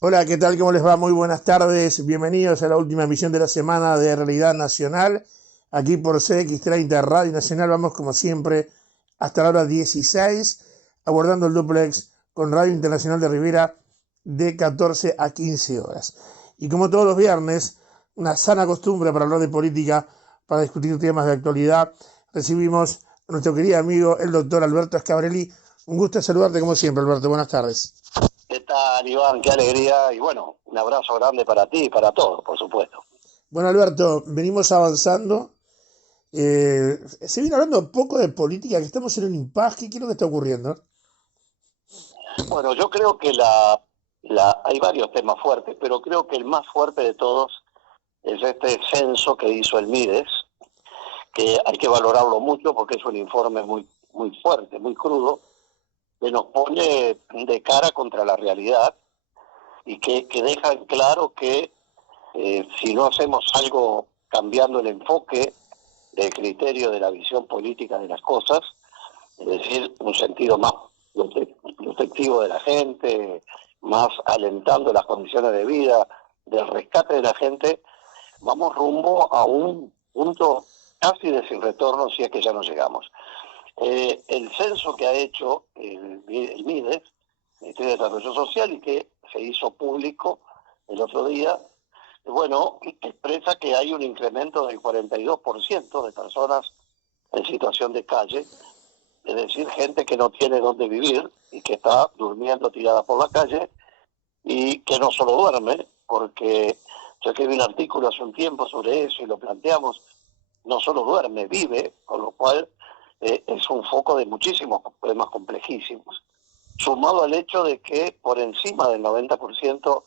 Hola, ¿qué tal? ¿Cómo les va? Muy buenas tardes. Bienvenidos a la última emisión de la semana de Realidad Nacional. Aquí por CX30 Radio Nacional vamos como siempre hasta la hora 16, abordando el duplex con Radio Internacional de Rivera de 14 a 15 horas. Y como todos los viernes, una sana costumbre para hablar de política, para discutir temas de actualidad, recibimos a nuestro querido amigo, el doctor Alberto Scabrelli. Un gusto saludarte como siempre, Alberto. Buenas tardes. ¿Qué tal, Iván? Qué alegría. Y bueno, un abrazo grande para ti y para todos, por supuesto. Bueno, Alberto, venimos avanzando. Se viene hablando poco de política, que estamos en un impasse. ¿Qué es lo que está ocurriendo? Bueno, yo creo que hay varios temas fuertes, pero creo que el más fuerte de todos es este censo que hizo el Mides, que hay que valorarlo mucho porque es un informe muy fuerte, muy crudo, que nos pone de cara contra la realidad y que deja en claro que si no hacemos algo cambiando el enfoque del criterio de la visión política de las cosas, es decir, un sentido más protectivo de la gente, más alentando las condiciones de vida, del rescate de la gente, vamos rumbo a un punto casi de sin retorno si es que ya no llegamos. El censo que ha hecho el MIDES, Ministerio de Desarrollo Social, y que se hizo público el otro día, bueno, expresa que hay un incremento del 42% de personas en situación de calle, es decir, gente que no tiene dónde vivir y que está durmiendo tirada por la calle y que no solo duerme, porque yo escribí un artículo hace un tiempo sobre eso y lo planteamos, no solo duerme, vive, con lo cual es un foco de muchísimos problemas complejísimos, sumado al hecho de que por encima del 90%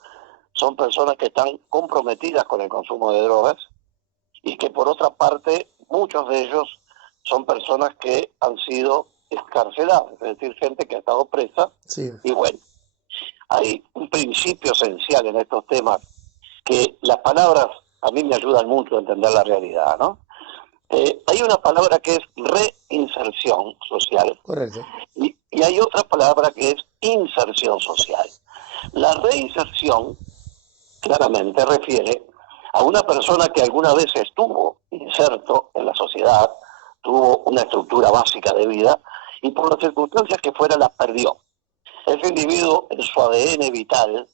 son personas que están comprometidas con el consumo de drogas y que por otra parte muchos de ellos son personas que han sido escarceladas, es decir, gente que ha estado presa. Sí. Y bueno, hay un principio esencial en estos temas, que las palabras a mí me ayudan mucho a entender la realidad, ¿no? Hay una palabra que es reinserción social Correcto. y hay otra palabra que es inserción social. La reinserción claramente refiere a una persona que alguna vez estuvo inserto en la sociedad, tuvo una estructura básica de vida y por las circunstancias que fuera las perdió. Ese individuo en su ADN vital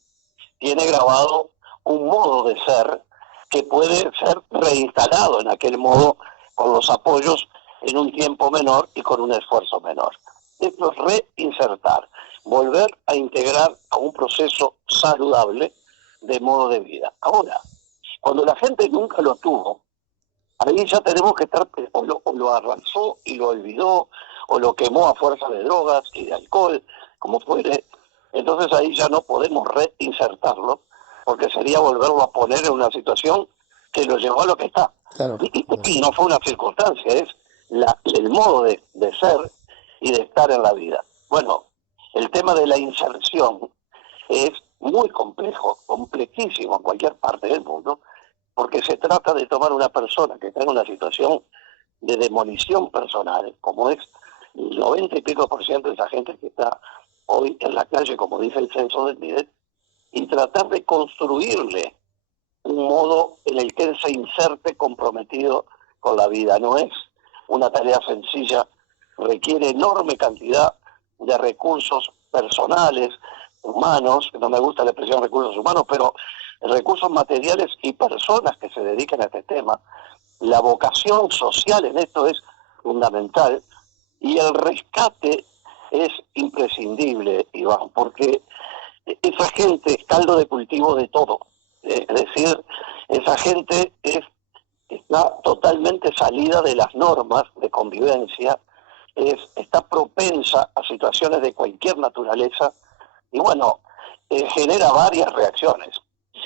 tiene grabado un modo de ser que puede ser reinstalado en aquel modo con los apoyos en un tiempo menor y con un esfuerzo menor. Esto es reinsertar, volver a integrar a un proceso saludable de modo de vida. Ahora, cuando la gente nunca lo tuvo, ahí ya tenemos que estar, o lo arrasó y lo olvidó, o lo quemó a fuerza de drogas y de alcohol, como fuere. Entonces ahí ya no podemos reinsertarlo, porque sería volverlo a poner en una situación que lo llevó a lo que está. Claro. Y no fue una circunstancia, es el modo de ser y de estar en la vida. Bueno, el tema de la inserción es muy complejo, complejísimo en cualquier parte del mundo, porque se trata de tomar una persona que está en una situación de demolición personal, como es el 90 y pico por ciento de esa gente que está hoy en la calle, como dice el censo del MIDES, y tratar de construirle un modo en el que él se inserte comprometido con la vida. No es una tarea sencilla, requiere enorme cantidad de recursos personales, humanos, no me gusta la expresión recursos humanos, pero recursos materiales y personas que se dediquen a este tema. La vocación social en esto es fundamental y el rescate es imprescindible, Iván, porque esa gente es caldo de cultivo de todo. Es decir, esa gente está totalmente salida de las normas de convivencia, está propensa a situaciones de cualquier naturaleza y bueno, genera varias reacciones.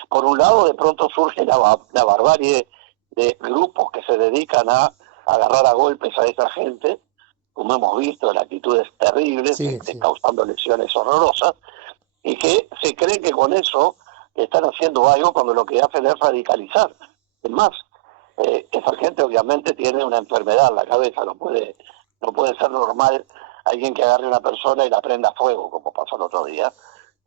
Por un lado, de pronto surge la barbarie de grupos que se dedican a agarrar a golpes a esa gente, como hemos visto, en actitudes terribles, Sí, sí. causando lesiones horrorosas, y que se cree que con eso están haciendo algo cuando lo que hacen es radicalizar. Es más, esa gente obviamente tiene una enfermedad en la cabeza, no puede ser normal alguien que agarre a una persona y la prenda a fuego, como pasó el otro día.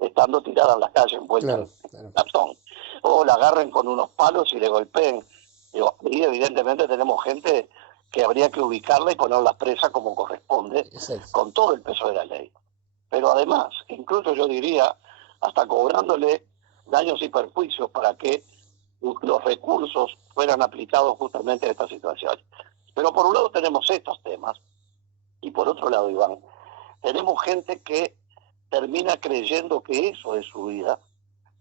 estando tirada en la calle envuelta en cartón. O la agarren con unos palos y le golpeen. Digo, y evidentemente tenemos gente que habría que ubicarla y ponerla presa como corresponde, con todo el peso de la ley. Pero además, incluso yo diría, hasta cobrándole daños y perjuicios para que los recursos fueran aplicados justamente a esta situación. Pero por un lado tenemos estos temas, y por otro lado, Iván, tenemos gente que termina creyendo que eso es su vida,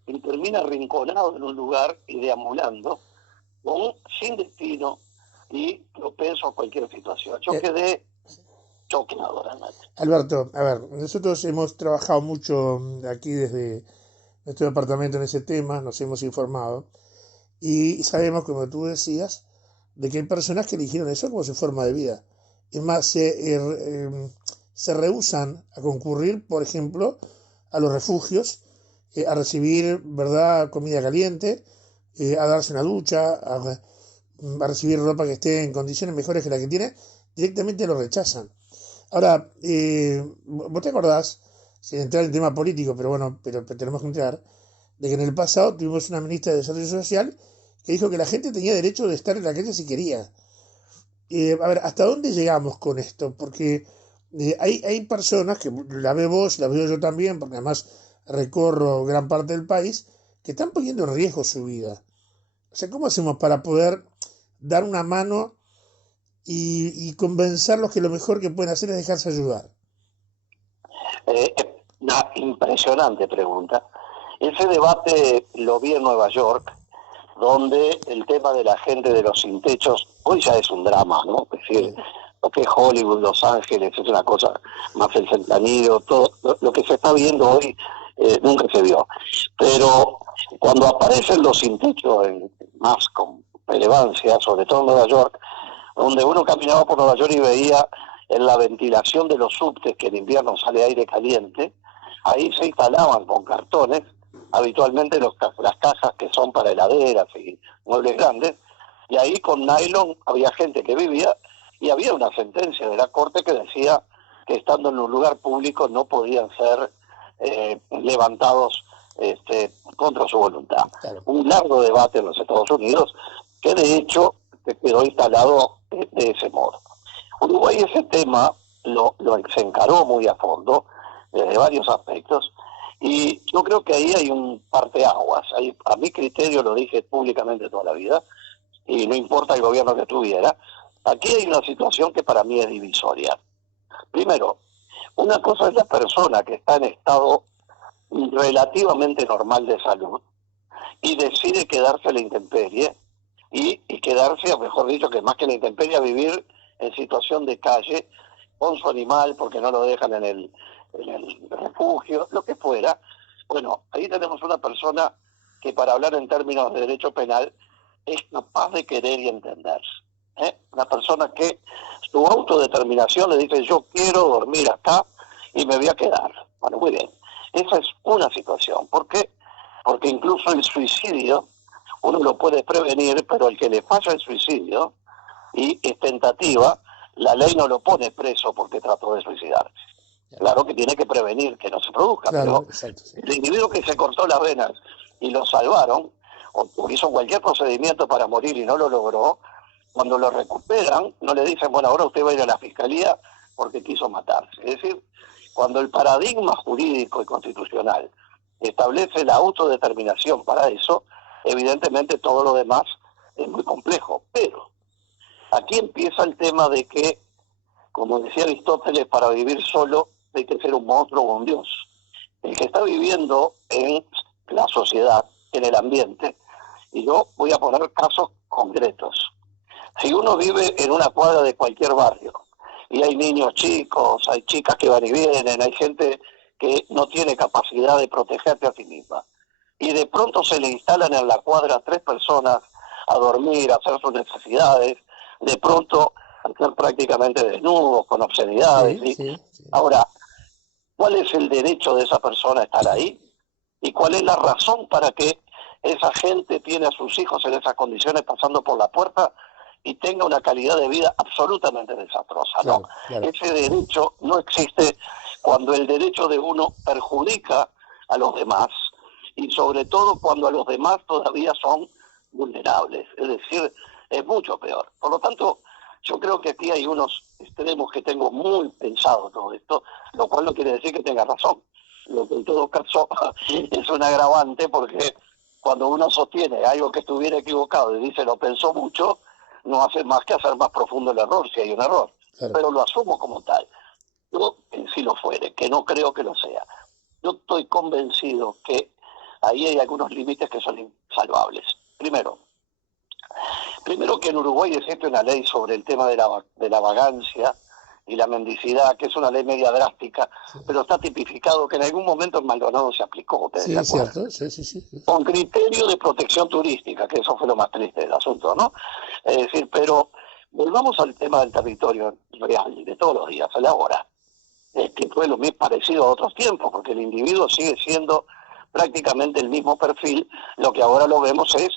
y termina arrinconado en un lugar y deambulando, sin destino y propenso a cualquier situación. Yo quedé choqueado realmente. Alberto, a ver, nosotros hemos trabajado mucho aquí desde nuestro departamento en ese tema, nos hemos informado y sabemos, como tú decías, de que hay personas que eligieron eso como su forma de vida. Es más, se rehúsan a concurrir, por ejemplo, a los refugios, a recibir, ¿verdad?, comida caliente, a darse una ducha, a recibir ropa que esté en condiciones mejores que la que tiene, directamente lo rechazan. Ahora, ¿vos te acordás, sin entrar en tema político, pero bueno, pero tenemos que entrar, de que en el pasado tuvimos una ministra de Desarrollo Social que dijo que la gente tenía derecho de estar en la calle si quería? A ver, ¿hasta dónde llegamos con esto? Porque hay personas, que la ves vos, la veo yo también, porque además recorro gran parte del país, que están poniendo en riesgo su vida. O sea, ¿cómo hacemos para poder dar una mano y convencerlos que lo mejor que pueden hacer es dejarse ayudar? Una impresionante pregunta. Ese debate lo vi en Nueva York, donde el tema de la gente de los sin techos hoy ya es un drama, ¿no? Es decir, lo que es Hollywood, Los Ángeles, es una cosa, más el fentanilo, todo lo que se está viendo hoy nunca se vio. Pero cuando aparecen los sin techo, más con relevancia, sobre todo en Nueva York, donde uno caminaba por Nueva York y veía en la ventilación de los subtes, que en invierno sale aire caliente, ahí se instalaban con cartones, habitualmente las cajas que son para heladeras y muebles grandes, y ahí con nylon había gente que vivía, y había una sentencia de la Corte que decía que estando en un lugar público no podían ser levantados contra su voluntad. Claro. Un largo debate en los Estados Unidos que de hecho quedó instalado de ese modo. Uruguay ese tema se encaró muy a fondo desde varios aspectos, y yo creo que ahí hay un parteaguas. A mi criterio, lo dije públicamente toda la vida, y no importa el gobierno que tuviera, aquí hay una situación que para mí es divisoria. Primero, una cosa es la persona que está en estado relativamente normal de salud y decide quedarse a la intemperie, y quedarse, o mejor dicho, que más que la intemperie, a vivir en situación de calle con su animal porque no lo dejan en el refugio, lo que fuera. Bueno, ahí tenemos una persona que, para hablar en términos de derecho penal, es capaz de querer y entender. Una persona que su autodeterminación le dice: yo quiero dormir acá y me voy a quedar. Bueno, muy bien. Esa es una situación. ¿Por qué? Porque incluso el suicidio uno lo puede prevenir, pero el que le falla el suicidio y es tentativa, la ley no lo pone preso porque trató de suicidarse. Claro que tiene que prevenir que no se produzca, claro, pero exacto, sí. El individuo que se cortó las venas y lo salvaron, o hizo cualquier procedimiento para morir y no lo logró, cuando lo recuperan, no le dicen: bueno, ahora usted va a ir a la fiscalía porque quiso matarse. Es decir, cuando el paradigma jurídico y constitucional establece la autodeterminación para eso, evidentemente todo lo demás es muy complejo. Pero aquí empieza el tema de que, como decía Aristóteles, para vivir solo hay que ser un monstruo o un dios. El que está viviendo en la sociedad, en el ambiente, y yo voy a poner casos concretos. Si uno vive en una cuadra de cualquier barrio, y hay niños chicos, hay chicas que van y vienen, hay gente que no tiene capacidad de protegerse a sí misma, y de pronto se le instalan en la cuadra 3 personas a dormir, a hacer sus necesidades, de pronto a estar prácticamente desnudos, con obscenidades. Sí. Ahora, ¿cuál es el derecho de esa persona a estar ahí? ¿Y cuál es la razón para que esa gente tiene a sus hijos en esas condiciones pasando por la puerta y tenga una calidad de vida absolutamente desastrosa? Claro, no, claro. Ese derecho no existe cuando el derecho de uno perjudica a los demás, y sobre todo cuando a los demás todavía son vulnerables, es decir, es mucho peor. Por lo tanto, yo creo que aquí hay unos extremos que tengo muy pensado todo esto, lo cual no quiere decir que tenga razón. Lo que en todo caso es un agravante, porque cuando uno sostiene algo que estuviera equivocado y dice lo pensó mucho, no hace más que hacer más profundo el error, si hay un error. Claro. Pero lo asumo como tal. Yo, si lo fuere, que no creo que lo sea, yo estoy convencido que ahí hay algunos límites que son insalvables. Primero que en Uruguay existe una ley sobre el tema de la vagancia y la mendicidad, que es una ley media drástica, sí, pero está tipificado que en algún momento en Maldonado se aplicó. Sí, es cierto, sí. Con criterio de protección turística, que eso fue lo más triste del asunto, ¿no? Es decir, pero volvamos al tema del territorio real, de todos los días, a la hora, que fue lo más parecido a otros tiempos, porque el individuo sigue siendo prácticamente el mismo perfil, lo que ahora lo vemos es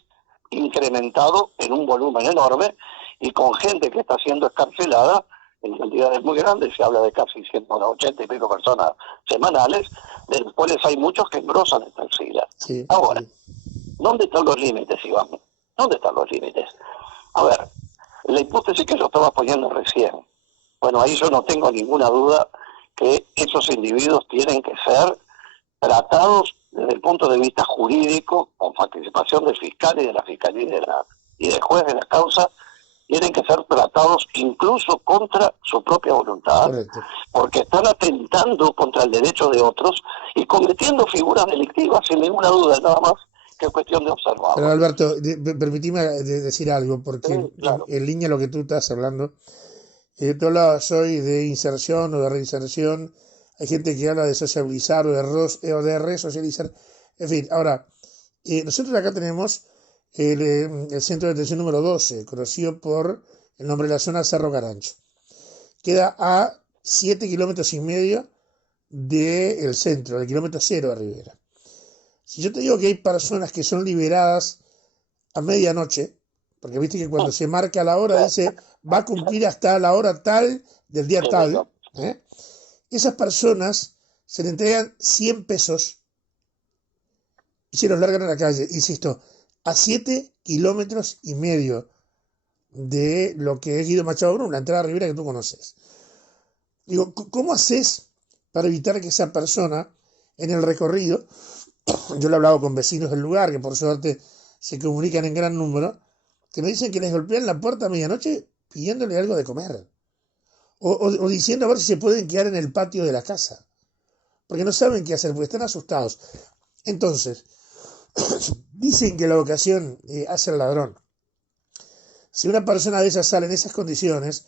incrementado en un volumen enorme y con gente que está siendo escarcelada en cantidades muy grandes. Se habla de casi 180 y pico personas semanales, de los cuales hay muchos que engrosan estas filas. Sí, ahora, sí. ¿Dónde están los límites, Iván? ¿Dónde están los límites? A ver, la hipótesis que yo estaba poniendo recién, bueno, ahí yo no tengo ninguna duda que esos individuos tienen que ser tratados desde el punto de vista jurídico, con participación del fiscal y de la fiscalía y del juez de la causa, tienen que ser tratados incluso contra su propia voluntad. Correcto. Porque están atentando contra el derecho de otros y cometiendo figuras delictivas, sin ninguna duda, nada más que es cuestión de observar. Pero Alberto, permitime decir algo, porque sí, claro, en línea lo que tú estás hablando, tú hablabas hoy de inserción o de reinserción, hay gente que habla de sociabilizar o de resocializar, en fin. Ahora, nosotros acá tenemos el centro de detención número 12, conocido por el nombre de la zona Cerro Carancho. Queda a 7,5 kilómetros del centro, del kilómetro 0 de Rivera. Si yo te digo que hay personas que son liberadas a medianoche, porque viste que cuando se marca la hora dice va a cumplir hasta la hora tal del día tal, esas personas se le entregan 100 pesos y se los largan a la calle, insisto, a 7,5 kilómetros de lo que es Guido Machado Bruno, la entrada a Rivera que tú conoces. Digo, ¿cómo haces para evitar que esa persona en el recorrido, yo lo he hablado con vecinos del lugar, que por suerte se comunican en gran número, que me dicen que les golpean la puerta a medianoche pidiéndole algo de comer, o diciendo a ver si se pueden quedar en el patio de la casa, porque no saben qué hacer, porque están asustados. Entonces, dicen que la vocación hace al ladrón. Si una persona de esas sale en esas condiciones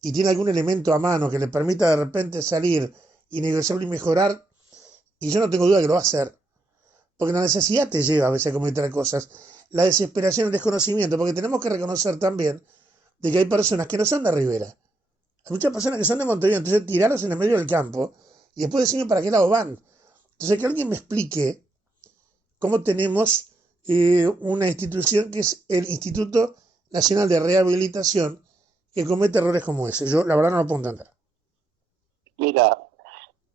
y tiene algún elemento a mano que le permita de repente salir y negociar y mejorar, y yo no tengo duda que lo va a hacer, porque la necesidad te lleva a veces a cometer cosas, la desesperación, el desconocimiento, porque tenemos que reconocer también de que hay personas que no son de Rivera, hay muchas personas que son de Montevideo, entonces tirarlos en el medio del campo y después decirme para qué lado van. Entonces que alguien me explique cómo tenemos una institución que es el Instituto Nacional de Rehabilitación que comete errores como ese. Yo la verdad no lo puedo entender. Mira,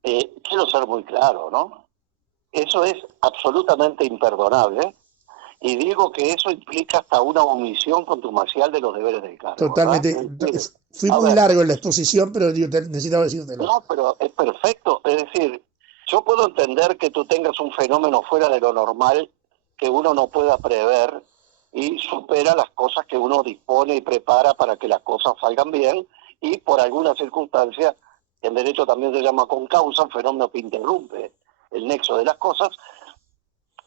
quiero ser muy claro, ¿no? Eso es absolutamente imperdonable y digo que eso implica hasta una omisión contumacial de los deberes del cargo. Totalmente. Fui muy largo en la exposición, pero necesitaba decírtelo. No, pero es perfecto. Es decir, yo puedo entender que tú tengas un fenómeno fuera de lo normal que uno no pueda prever y supera las cosas que uno dispone y prepara para que las cosas salgan bien, y por alguna circunstancia, en derecho también se llama concausa, un fenómeno que interrumpe el nexo de las cosas.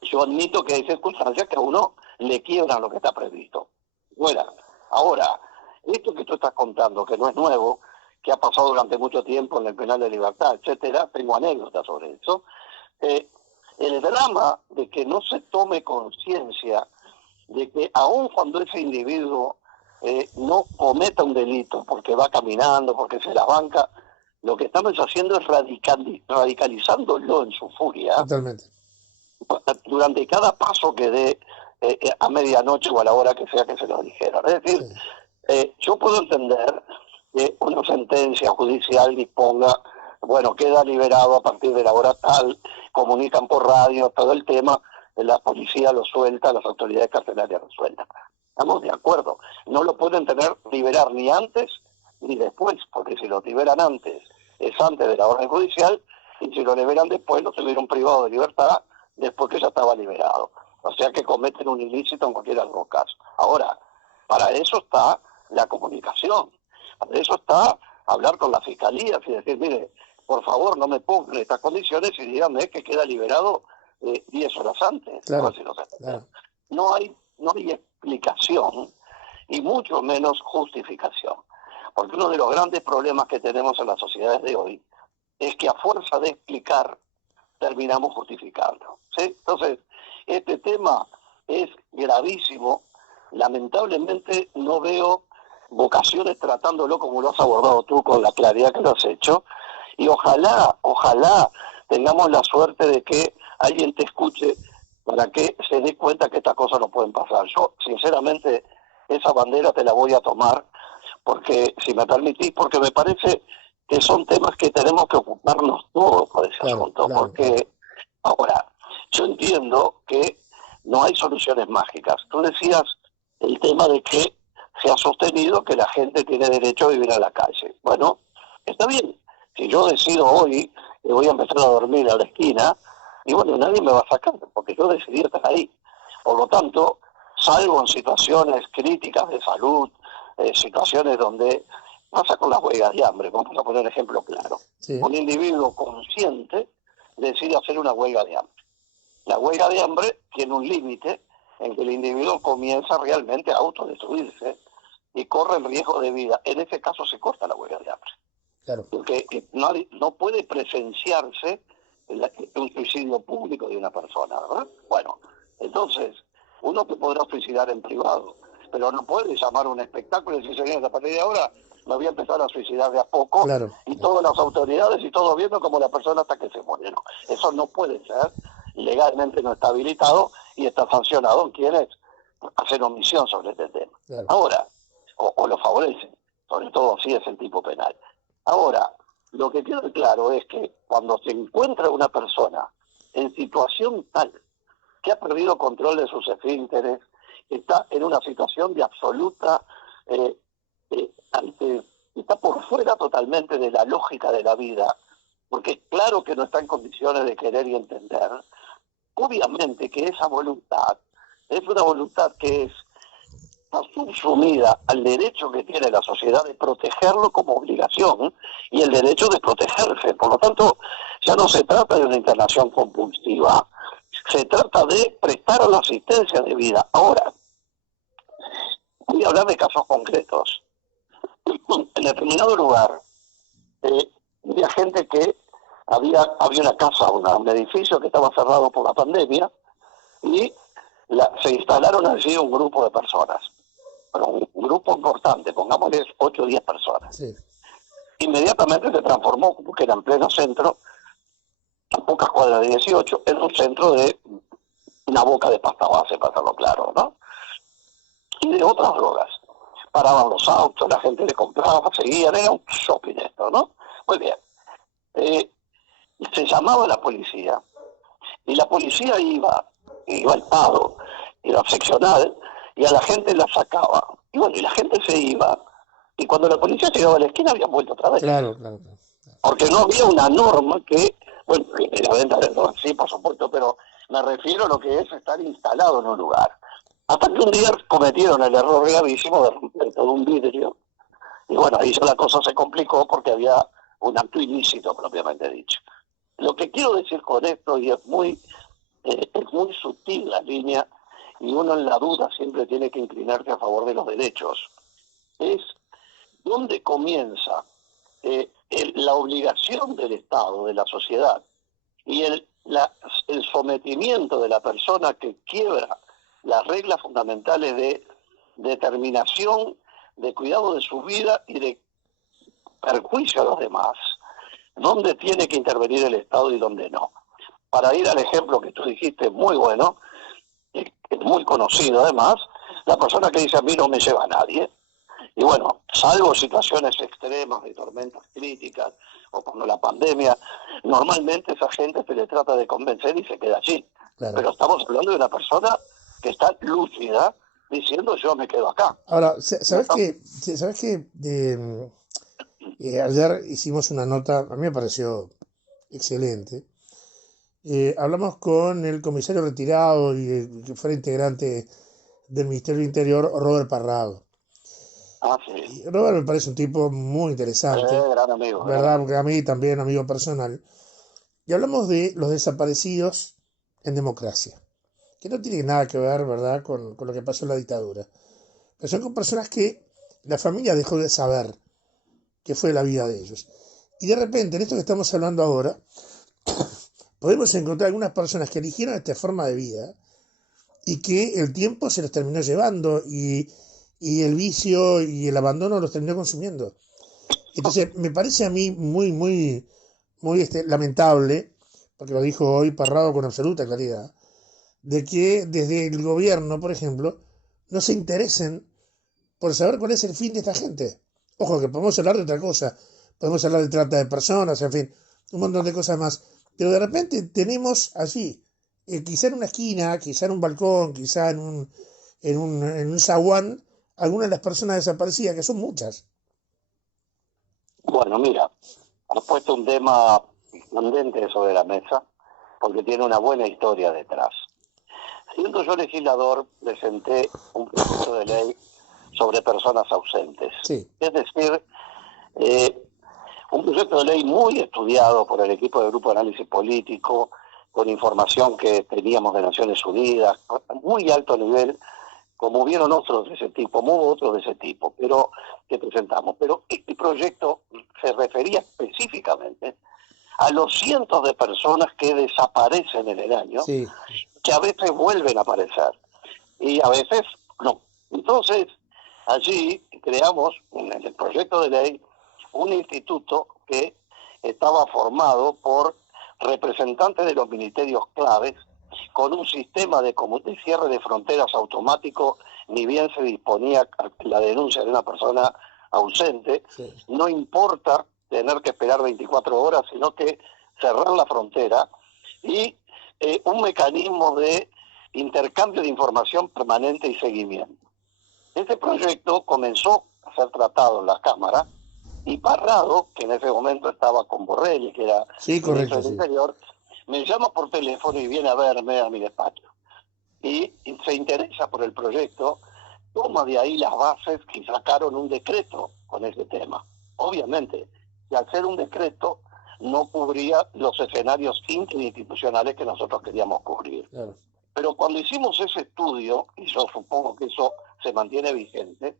Yo admito que hay circunstancias que a uno le quiebran lo que está previsto. Bueno, ahora, esto que tú estás contando, que no es nuevo, que ha pasado durante mucho tiempo en el penal de libertad, etcétera, tengo anécdotas sobre eso. El drama de que no se tome conciencia de que aun cuando ese individuo no cometa un delito porque va caminando, porque se la banca, lo que estamos haciendo es radicalizándolo en su furia. Totalmente. Durante cada paso que dé a medianoche o a la hora que sea que se lo dijeron. Es decir, yo puedo entender que una sentencia judicial disponga, bueno, queda liberado a partir de la hora tal, comunican por radio, todo el tema, la policía lo suelta, las autoridades carcelarias lo sueltan. Estamos de acuerdo. No lo pueden liberar ni antes ni después, porque si lo liberan antes, es antes de la orden judicial, y si lo liberan después, lo tuvieron privado de libertad después que ya estaba liberado. O sea que cometen un ilícito en cualquiera de los casos. Ahora, para eso está la comunicación, para eso está hablar con la fiscalía y decir, mire, por favor no me pongan estas condiciones y díganme que queda liberado 10 horas antes. Claro, claro. No hay explicación y mucho menos justificación. Porque uno de los grandes problemas que tenemos en las sociedades de hoy es que a fuerza de explicar terminamos justificando, ¿sí? Entonces, este tema es gravísimo. Lamentablemente no veo vocaciones tratándolo como lo has abordado tú, con la claridad que lo has hecho, y ojalá tengamos la suerte de que alguien te escuche para que se dé cuenta que estas cosas no pueden pasar. Yo, sinceramente, esa bandera te la voy a tomar, porque, si me permitís, porque me parece que son temas que tenemos que ocuparnos todos por ese asunto, porque ahora, yo entiendo que no hay soluciones mágicas. Tú decías el tema de que se ha sostenido que la gente tiene derecho a vivir en la calle. Bueno, está bien. Si yo decido hoy que voy a empezar a dormir a la esquina, y bueno, nadie me va a sacar, porque yo decidí estar ahí. Por lo tanto, salvo en situaciones críticas de salud, situaciones donde pasa con las huelgas de hambre, vamos a poner un ejemplo claro. Sí. Un individuo consciente decide hacer una huelga de hambre. La huelga de hambre tiene un límite en que el individuo comienza realmente a autodestruirse y corre el riesgo de vida. En ese caso se corta la huelga de hambre. Claro. Porque no puede presenciarse un suicidio público de una persona, ¿verdad? Bueno, entonces, uno te podrá suicidar en privado, pero no puede llamar a un espectáculo y decir, señores, a partir de ahora me voy a empezar a suicidar de a poco, y todas las autoridades y todos viendo como la persona hasta que se muere. No, eso no puede ser, legalmente no está habilitado y está sancionado en quienes hacen omisión sobre este tema. Claro. Ahora, o lo favorecen, sobre todo si es el tipo penal. Ahora, lo que queda claro es que cuando se encuentra una persona en situación tal que ha perdido control de sus esfínteres, está en una situación de absoluta, está por fuera totalmente de la lógica de la vida, porque es claro que no está en condiciones de querer y entender, obviamente que esa voluntad es una voluntad que está subsumida al derecho que tiene la sociedad de protegerlo como obligación y el derecho de protegerse. Por lo tanto, ya no se trata de una internación compulsiva, se trata de prestar la asistencia de vida. Ahora, voy a hablar de casos concretos. En determinado lugar, había gente que había una casa, un edificio que estaba cerrado por la pandemia, y se instalaron allí un grupo de personas. Pero un grupo importante, pongámosles 8 o 10 personas. Sí. Inmediatamente se transformó, porque era en pleno centro, a pocas cuadras de 18, en un centro de una boca de pasta base, para hacerlo claro, ¿no? Y de otras drogas. Paraban los autos, la gente le compraba, seguían, era un shopping esto, ¿no? Muy bien. Se llamaba a la policía, y la policía iba al PADO, iba seccional, y a la gente la sacaba. Y bueno, y la gente se iba, y cuando la policía llegaba a la esquina habían vuelto otra vez. Claro. Porque no había una norma que, bueno, la venta de drogas sí, por supuesto, pero me refiero a lo que es estar instalado en un lugar. Hasta que un día cometieron el error gravísimo de romper todo un vidrio, y bueno, ahí ya la cosa se complicó porque había un acto ilícito, propiamente dicho. Lo que quiero decir con esto, y es muy sutil la línea, y uno en la duda siempre tiene que inclinarse a favor de los derechos, es dónde comienza la obligación del Estado, de la sociedad, y el sometimiento de la persona que quiebra las reglas fundamentales de determinación, de cuidado de su vida y de perjuicio a los demás. ¿Dónde tiene que intervenir el Estado y dónde no? Para ir al ejemplo que tú dijiste, muy bueno, es muy conocido además, la persona que dice a mí no me lleva a nadie. Y bueno, salvo situaciones extremas de tormentas críticas o como la pandemia, normalmente esa gente se le trata de convencer y se queda allí. Claro. Pero estamos hablando de una persona que está lúcida diciendo yo me quedo acá. Ahora, No, ¿sabes qué? ¿Sabes qué? Ayer hicimos una nota, a mí me pareció excelente. Hablamos con el comisario retirado y que fuera integrante del Ministerio del Interior, Robert Parrado. sí. Y Robert me parece un tipo muy interesante, Gran amigo, gran ¿verdad? amigo. Porque a mí también, amigo personal. Y hablamos de los desaparecidos en democracia, que no tiene nada que ver, ¿verdad?, con lo que pasó en la dictadura. Pero son con personas que la familia dejó de saber qué fue la vida de ellos. Y de repente, en esto que estamos hablando ahora, podemos encontrar algunas personas que eligieron esta forma de vida y que el tiempo se los terminó llevando y el vicio y el abandono los terminó consumiendo. Entonces, me parece a mí muy lamentable, porque lo dijo hoy Parrado con absoluta claridad, de que desde el gobierno, por ejemplo, no se interesen por saber cuál es el fin de esta gente. Ojo, que podemos hablar de otra cosa, podemos hablar de trata de personas, en fin, un montón de cosas más. Pero de repente tenemos allí, quizá en una esquina, quizá en un balcón, quizá en un zaguán, algunas de las personas desaparecidas, que son muchas. Bueno, mira, has puesto un tema candente sobre la mesa porque tiene una buena historia detrás. Siendo yo legislador, presenté un proyecto de ley sobre personas ausentes. Sí. Es decir, un proyecto de ley muy estudiado por el equipo del Grupo de Análisis Político, con información que teníamos de Naciones Unidas, muy alto nivel, como hubieron otros de ese tipo, hubo otros de ese tipo, pero que presentamos. Pero este proyecto se refería específicamente a los cientos de personas que desaparecen en el año, Sí. que a veces vuelven a aparecer y a veces no. Entonces, allí creamos en el proyecto de ley un instituto que estaba formado por representantes de los ministerios claves, con un sistema de cierre de fronteras automático, ni bien se disponía la denuncia de una persona ausente. Sí. No importa tener que esperar 24 horas, sino que cerrar la frontera y un mecanismo de intercambio de información permanente y seguimiento. Este proyecto comenzó a ser tratado en la Cámara y Parrado, que en ese momento estaba con Borrelli, que era ministro del Interior, me llama por teléfono y viene a verme a mi despacho. Y se interesa por el proyecto, toma de ahí las bases que sacaron un decreto con ese tema. Obviamente, y al ser un decreto, no cubría los escenarios interinstitucionales que nosotros queríamos cubrir. Claro. Pero cuando hicimos ese estudio, y yo supongo que eso se mantiene vigente,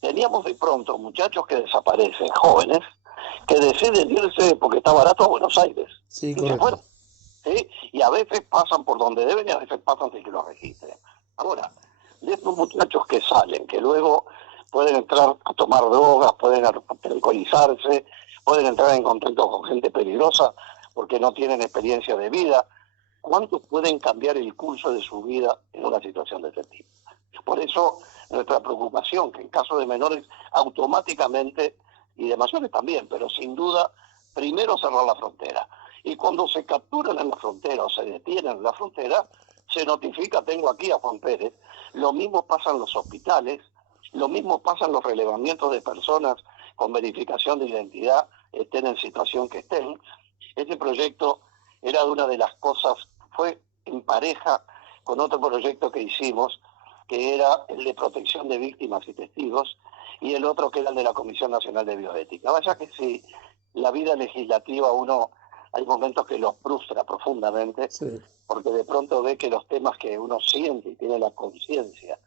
teníamos de pronto muchachos que desaparecen, jóvenes, que deciden irse porque está barato a Buenos Aires. Sí, y correcto. se fueron. ¿Sí? Y a veces pasan por donde deben y a veces pasan sin que lo registren. Ahora, de estos muchachos que salen, que luego pueden entrar a tomar drogas, pueden alcoholizarse, pueden entrar en contacto con gente peligrosa porque no tienen experiencia de vida, ¿cuántos pueden cambiar el curso de su vida en una situación de este tipo? Por eso nuestra preocupación, que en caso de menores automáticamente, y de mayores también, pero sin duda, primero cerrar la frontera. Y cuando se capturan en la frontera o se detienen en la frontera, se notifica, tengo aquí a Juan Pérez. Lo mismo pasa en los hospitales, lo mismo pasa en los relevamientos de personas con verificación de identidad, estén en situación que estén. Este proyecto era de una de las cosas, fue en pareja con otro proyecto que hicimos, que era el de protección de víctimas y testigos, y el otro que era el de la Comisión Nacional de Bioética. Vaya que si la vida legislativa uno, hay momentos que los frustra profundamente, Sí. porque de pronto ve que los temas que uno siente y tiene la conciencia,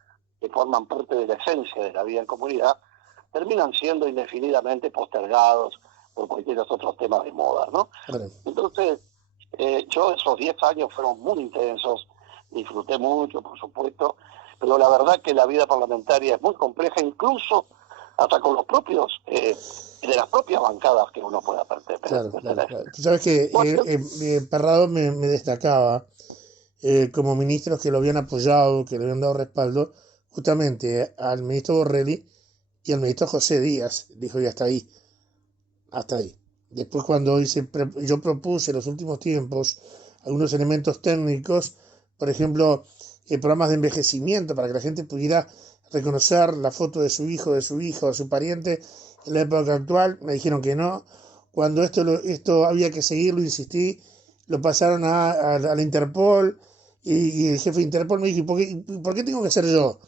que forman parte de la esencia de la vida en comunidad, terminan siendo indefinidamente postergados por cualquier otros temas de moda, ¿no? Claro. Entonces, yo esos 10 años fueron muy intensos, disfruté mucho, por supuesto, pero la verdad que la vida parlamentaria es muy compleja, incluso hasta con los propios, de las propias bancadas que uno pueda pertenecer. Claro. Tú sabes que Bueno, Parrado me destacaba como ministros que lo habían apoyado, que le habían dado respaldo, justamente al ministro Borrelli y el ministro José Díaz dijo, y hasta ahí, hasta ahí. Después cuando yo propuse en los últimos tiempos algunos elementos técnicos, por ejemplo, programas de envejecimiento para que la gente pudiera reconocer la foto de su hijo, de su hija o de su pariente en la época actual, me dijeron que no. Cuando esto había que seguirlo, insistí, lo pasaron a la Interpol y el jefe de Interpol me dijo, ¿por qué tengo que ser yo?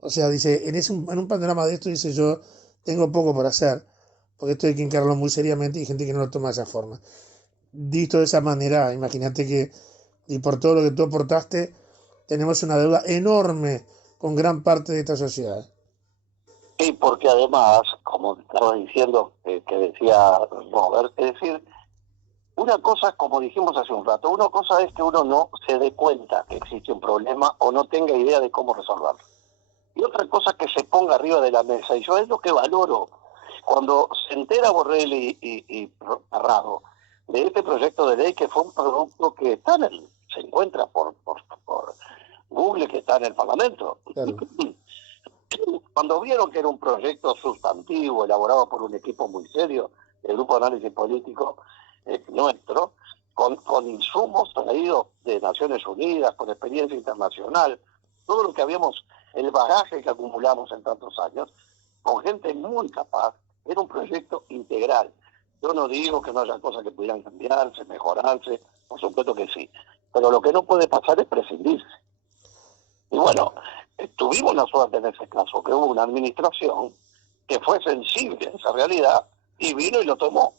O sea, dice, en un panorama de esto, dice, yo tengo poco por hacer, porque esto hay que encararlo muy seriamente y hay gente que no lo toma de esa forma. Dicho de esa manera, imagínate que, y por todo lo que tú aportaste, tenemos una deuda enorme con gran parte de esta sociedad. Y porque además, como estaba diciendo, que decía Robert, es decir, una cosa, como dijimos hace un rato, una cosa es que uno no se dé cuenta que existe un problema o no tenga idea de cómo resolverlo. Y otra cosa que se ponga arriba de la mesa, y yo es lo que valoro. Cuando se entera Borrell y Parrado de este proyecto de ley, que fue un producto que se encuentra por Google, que está en el Parlamento. Claro. Cuando vieron que era un proyecto sustantivo, elaborado por un equipo muy serio, el Grupo de Análisis Político nuestro, con insumos traídos de Naciones Unidas, con experiencia internacional, todo lo que el bagaje que acumulamos en tantos años, con gente muy capaz, era un proyecto integral. Yo no digo que no haya cosas que pudieran cambiarse, mejorarse, por supuesto que sí, pero lo que no puede pasar es prescindirse. Y bueno, tuvimos la suerte en ese caso, que hubo una administración que fue sensible a esa realidad y vino y lo tomó.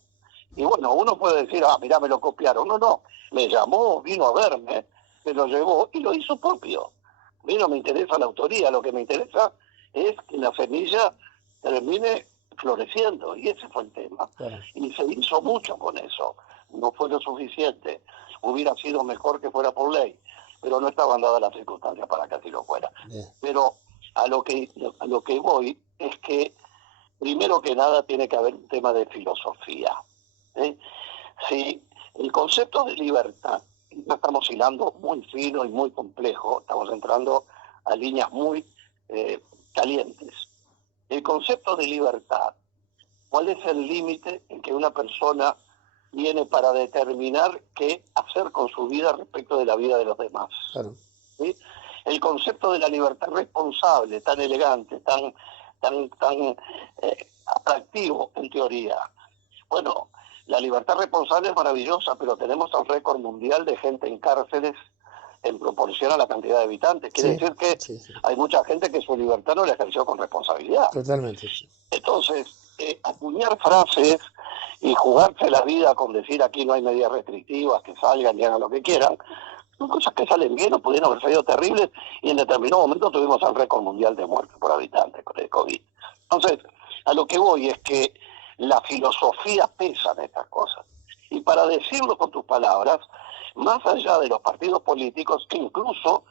Y bueno, uno puede decir, mirá, me lo copiaron. No, me llamó, vino a verme, me lo llevó y lo hizo propio. A mí no me interesa la autoría, lo que me interesa es que la semilla termine floreciendo, y ese fue el tema. Claro. Y se hizo mucho con eso, no fue lo suficiente. Hubiera sido mejor que fuera por ley, pero no estaban dadas las circunstancias para que así lo fuera. Yeah. Pero a lo que voy es que, primero que nada, tiene que haber un tema de filosofía. Si el concepto de libertad, ya estamos hilando muy fino y muy complejo, estamos entrando a líneas muy calientes. El concepto de libertad, ¿cuál es el límite en que una persona tiene para determinar qué hacer con su vida respecto de la vida de los demás? Claro. ¿Sí? El concepto de la libertad responsable, tan elegante, tan atractivo en teoría. Bueno, la libertad responsable es maravillosa, pero tenemos un récord mundial de gente en cárceles en proporción a la cantidad de habitantes. Quiere decir que hay mucha gente que su libertad no la ejerció con responsabilidad. Totalmente. Entonces, acuñar frases y jugarse la vida con decir aquí no hay medidas restrictivas, que salgan y hagan lo que quieran, son cosas que salen bien o pudieron haber salido terribles, y en determinado momento tuvimos el récord mundial de muertes por habitante con el COVID. Entonces, a lo que voy es que la filosofía pesa en estas cosas. Y para decirlo con tus palabras, más allá de los partidos políticos, que incluso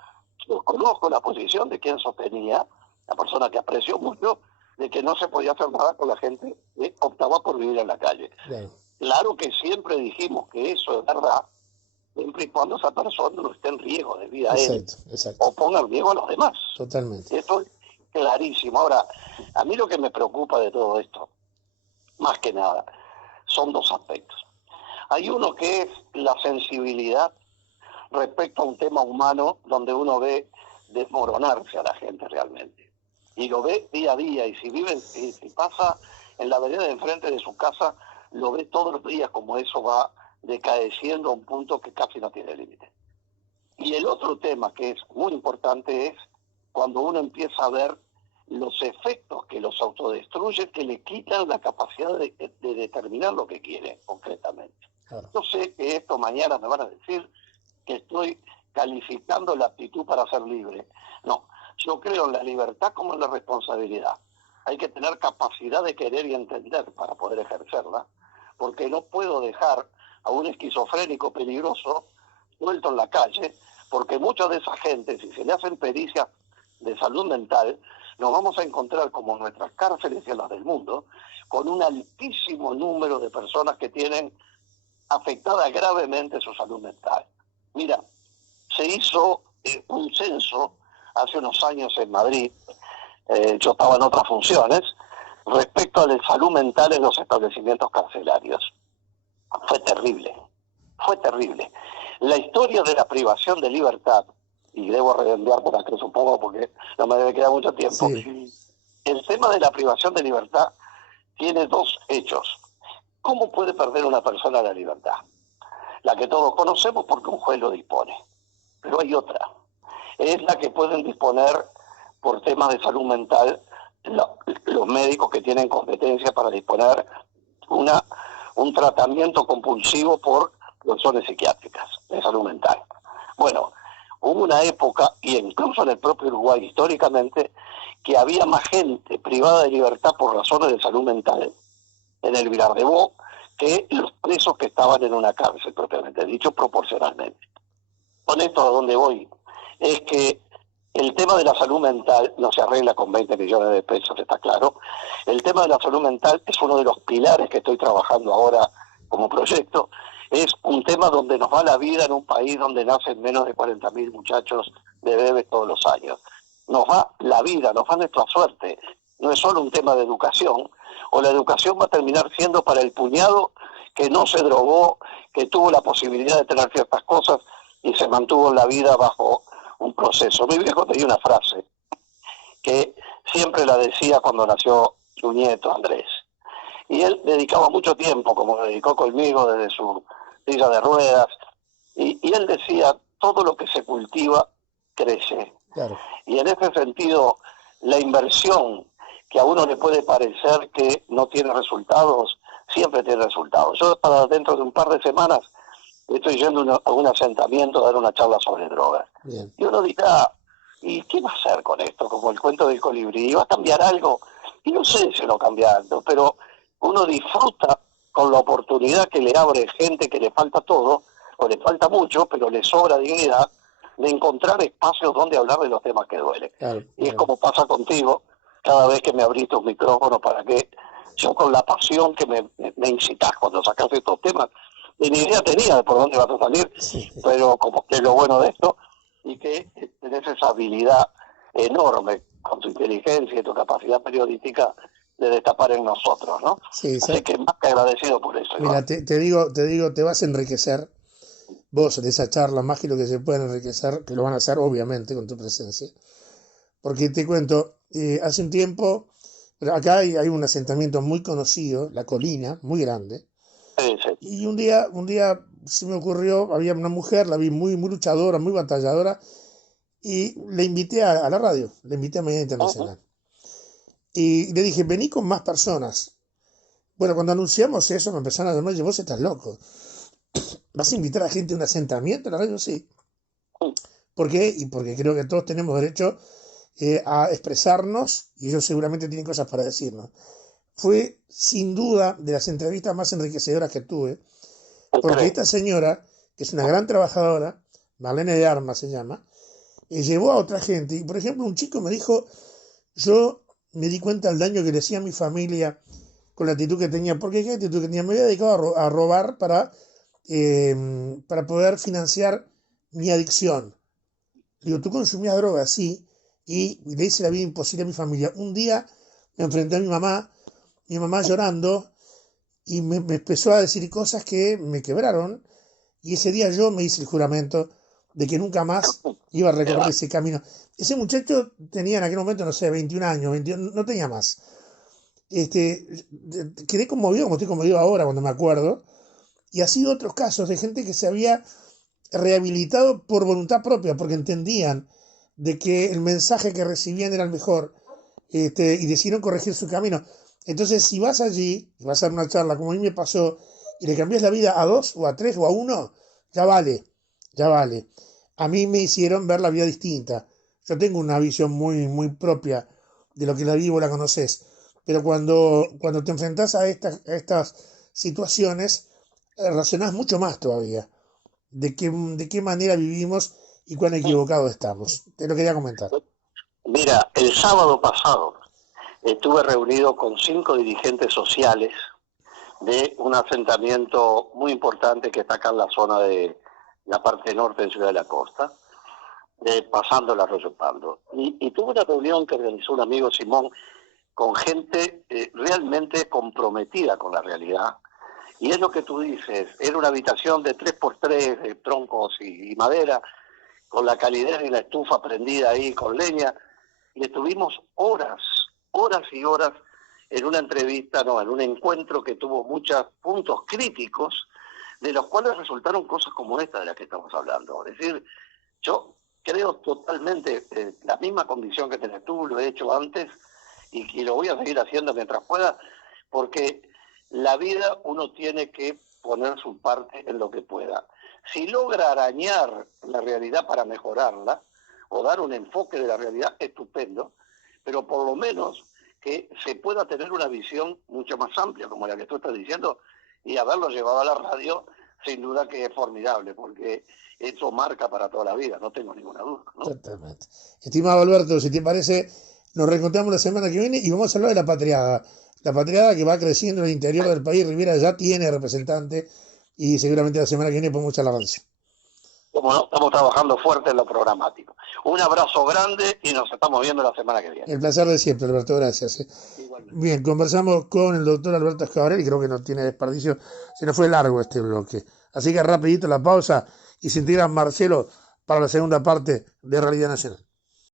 yo conozco la posición de quien sostenía, la persona que aprecio mucho, de que no se podía hacer nada con la gente que optaba por vivir en la calle. Claro que siempre dijimos que eso es verdad, siempre y cuando esa persona no esté en riesgo de vida a él, o ponga en riesgo a los demás. Totalmente. Esto es clarísimo. Ahora, a mí lo que me preocupa de todo esto, más que nada, son dos aspectos. Hay uno que es la sensibilidad respecto a un tema humano donde uno ve desmoronarse a la gente realmente. Y lo ve día a día, y si pasa en la vereda de enfrente de su casa, lo ve todos los días como eso va decadeciendo a un punto que casi no tiene límite. Y el otro tema que es muy importante es cuando uno empieza a ver los efectos que los autodestruyen, que le quitan la capacidad de determinar lo que quiere concretamente. Claro. Yo sé que esto mañana me van a decir que estoy calificando la aptitud para ser libre. No, yo creo en la libertad como en la responsabilidad. Hay que tener capacidad de querer y entender para poder ejercerla, porque no puedo dejar a un esquizofrénico peligroso suelto en la calle, porque mucha de esa gente, si se le hacen pericias de salud mental, nos vamos a encontrar, como en nuestras cárceles y en las del mundo, con un altísimo número de personas que tienen afectada gravemente su salud mental. Mira, se hizo un censo hace unos años en Madrid, yo estaba en otras funciones, respecto a la salud mental en los establecimientos carcelarios. Fue terrible, fue terrible. La historia de la privación de libertad, y debo redondear por acá supongo porque no me debe quedar mucho tiempo, Sí. el tema de la privación de libertad tiene dos hechos. ¿Cómo puede perder una persona la libertad? La que todos conocemos porque un juez lo dispone. Pero hay otra. Es la que pueden disponer por temas de salud mental los médicos que tienen competencia para disponer un tratamiento compulsivo por razones psiquiátricas de salud mental. Bueno, hubo una época, y incluso en el propio Uruguay históricamente, que había más gente privada de libertad por razones de salud mental en el Vilar de Bo que los presos que estaban en una cárcel, propiamente dicho, proporcionalmente. Con esto a dónde voy es que el tema de la salud mental no se arregla con 20 millones de pesos, está claro. El tema de la salud mental es uno de los pilares que estoy trabajando ahora como proyecto. Es un tema donde nos va la vida en un país donde nacen menos de 40.000 muchachos de bebés todos los años. Nos va la vida, nos va nuestra suerte. No es solo un tema de educación, o la educación va a terminar siendo para el puñado que no se drogó, que tuvo la posibilidad de tener ciertas cosas y se mantuvo en la vida bajo un proceso. Mi viejo tenía una frase que siempre la decía cuando nació su nieto Andrés. Y él dedicaba mucho tiempo, como dedicó conmigo desde su silla de ruedas, y él decía, todo lo que se cultiva crece. Claro. Y en ese sentido, la inversión que a uno le puede parecer que no tiene resultados, siempre tiene resultados. Yo para dentro de un par de semanas estoy yendo a un asentamiento a dar una charla sobre drogas. Bien. Y uno dirá, ¿y qué va a hacer con esto? Como el cuento del colibrí, ¿va a cambiar algo? Y no sé si lo cambiando, pero uno disfruta con la oportunidad que le abre gente que le falta todo, o le falta mucho, pero le sobra dignidad, de encontrar espacios donde hablar de los temas que duelen. Claro, Y es claro. como pasa contigo, cada vez que me abriste un micrófono para que yo con la pasión que me incitas cuando sacas estos temas, ni idea tenía de por dónde vas a salir, Sí. pero como que es lo bueno de esto, y que tenés esa habilidad enorme con tu inteligencia y tu capacidad periodística de destapar en nosotros, ¿no? Sí, Así que más que agradecido por eso, Iván. mira, te digo, te vas a enriquecer vos en esa charla, más que lo que se pueden enriquecer, que lo van a hacer obviamente con tu presencia. Porque te cuento, hace un tiempo, acá hay un asentamiento muy conocido, La Colina, muy grande, Sí, sí. y un día se me ocurrió, había una mujer, la vi muy, muy luchadora, muy batalladora, y le invité a la radio, le invité a Mañana Internacional. Y le dije, vení con más personas. Bueno, cuando anunciamos eso, me empezaron a llamar y vos estás loco. ¿Vas a invitar a gente a un asentamiento? La radio sí. ¿Por qué? Y porque creo que todos tenemos derecho a expresarnos y ellos seguramente tienen cosas para decirnos. Fue sin duda de las entrevistas más enriquecedoras que tuve, porque esta señora, que es una gran trabajadora, Marlene de Armas se llama, llevó a otra gente. Y por ejemplo, un chico me dijo, yo me di cuenta del daño que le hacía a mi familia con la actitud que tenía. Porque qué actitud que tenía, me había dedicado a robar para poder financiar mi adicción. Digo, tú consumías drogas, sí, y le hice la vida imposible a mi familia. Un día me enfrenté a mi mamá llorando, y me empezó a decir cosas que me quebraron, y ese día yo me hice el juramento de que nunca más iba a recorrer ese camino. Ese muchacho tenía en aquel momento, no sé, 21 años, 21, no tenía más. Quedé conmovido, como estoy conmovido ahora cuando me acuerdo, y así otros casos de gente que se había rehabilitado por voluntad propia, porque entendían de que el mensaje que recibían era el mejor, y decidieron corregir su camino. Entonces, si vas allí y vas a dar una charla, como a mí me pasó, y le cambias la vida a dos, o a tres, o a uno, ya vale, ya vale. A mí me hicieron ver la vida distinta. Yo tengo una visión muy, muy propia de lo que la vivo, la conoces. Pero cuando te enfrentas a estas situaciones, razonás mucho más todavía de qué manera vivimos y cuán equivocados estamos. Te lo quería comentar. Mira, el sábado pasado estuve reunido con 5 dirigentes sociales de un asentamiento muy importante que está acá en la zona de la parte norte de Ciudad de la Costa, pasando el Arroyo Pando. Y tuve una reunión que organizó un amigo Simón, con gente realmente comprometida con la realidad. Y es lo que tú dices, era una habitación de 3x3 de troncos y madera, con la calidez y la estufa prendida ahí con leña, y estuvimos horas y horas en una entrevista, en un encuentro que tuvo muchos puntos críticos, de los cuales resultaron cosas como esta de las que estamos hablando. Es decir, yo creo totalmente la misma convicción que tenés tú, lo he hecho antes, y lo voy a seguir haciendo mientras pueda, porque la vida uno tiene que poner su parte en lo que pueda. Si logra arañar la realidad para mejorarla, o dar un enfoque de la realidad, estupendo, pero por lo menos que se pueda tener una visión mucho más amplia, como la que tú estás diciendo, y haberlo llevado a la radio, sin duda que es formidable, porque eso marca para toda la vida, no tengo ninguna duda, ¿no? Exactamente. Estimado Alberto, si te parece, nos reencontramos la semana que viene y vamos a hablar de la patriada. La patriada que va creciendo en el interior del país. Rivera ya tiene representante y seguramente la semana que viene podemos echar la avance. Como no, estamos trabajando fuerte en lo programático. Un abrazo grande y nos estamos viendo la semana que viene. El placer de siempre, Alberto, gracias. Bien, conversamos con el doctor Alberto Escavarel y creo que no tiene desperdicio. Se nos fue largo este bloque. Así que rapidito la pausa y se integra Marcelo para la segunda parte de Realidad Nacional.